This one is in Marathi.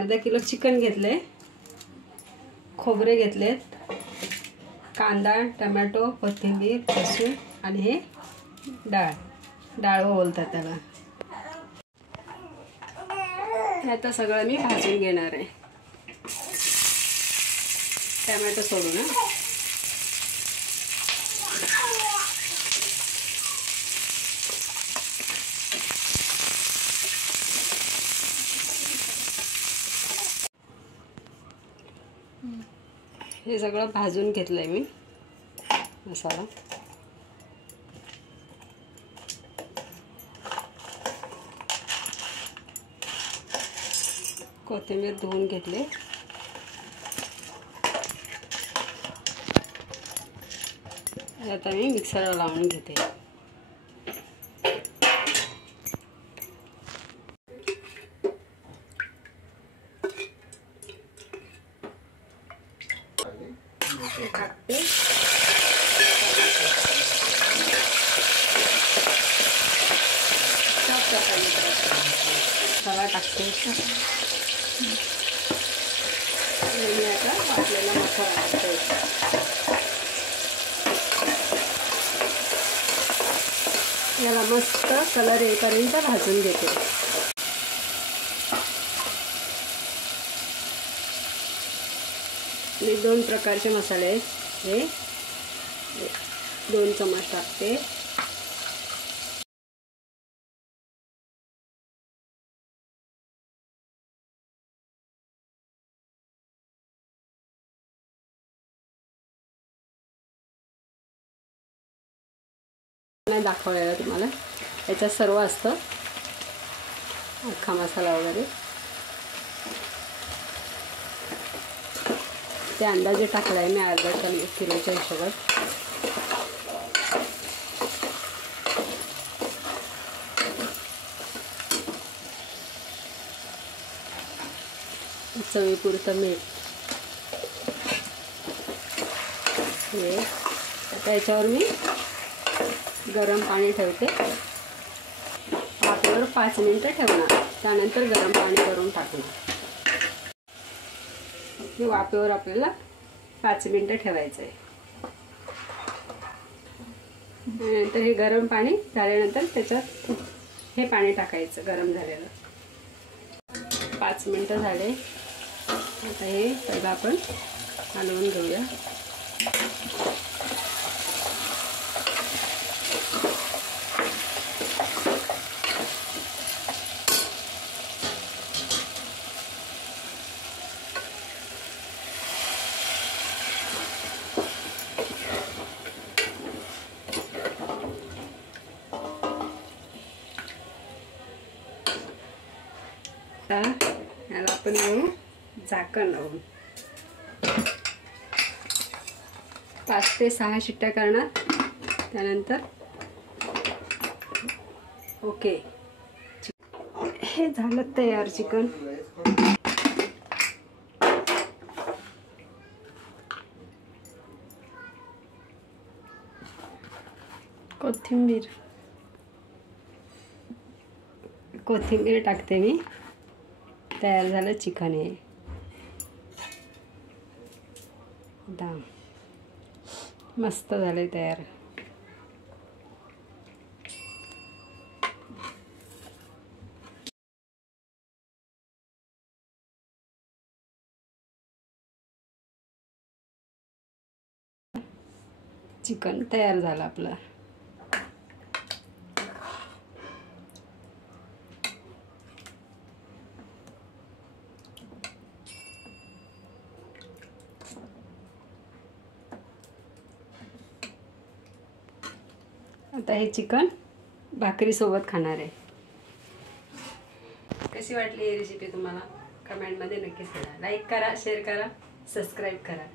अर्धा किलो चिकन घेतले, खोबरे घेतलेत, कांदा, टोमॅटो, कोथिंबीर, लसूण आणि हे डाळ बोलतात त्याला. हे आता सगळं मी भाजून घेणार आहे. टोमॅटो सोडून हे सगळं भाजून घेतलंय मी मसाला. कोथिंबीर धुवून घेतले. आता मी मिक्सरला लावून घेते. रवा टाकते. मी आता वाटलेला मसाला टाकते. याला मस्त कलर येईपर्यंत भाजून घेते. मी 2 प्रकारचे मसाले आहेत. हे 2 चमच टाकते. नाही दाखवलेलं तुम्हाला, याच्यात सर्व असतं, अख्खा मसाला वगैरे. ते अंदाजे टाकलाय मी अर्धा किलोच्या हिशोबात. चवीपुरतं मीठ. हे आता याच्यावर मी गरम पाणी ठेवते. वाफेवर 5 मिनिटं ठेवणार, त्यानंतर गरम पाणी करून टाकणार. हे वाफेवर आपल्याला 5 मिनिटं ठेवायचं आहे. नंतर हे गरम पाणी झाल्यानंतर त्याच्यात हे पाणी टाकायचं गरम झालेलं. 5 मिनिटं झाले. आता हे पहिलं आपण हलवून घेऊया. याला आपण लावून झाकण लावून 5 ते 6 शिट्ट्या करणार. त्यानंतर ओके, हे झालं तयार चिकन. कोथिंबीर टाकते मी. तयार झालं चिकन. हे मस्त झाले तयार. चिकन तयार झालं आपलं. आता हे चिकन भाकरीसोबत खाणार आहे. कशी वाटली ही रेसिपी तुम्हाला? कमेंटमध्ये नक्की सांगा. लाईक करा, शेअर करा, सबस्क्राईब करा.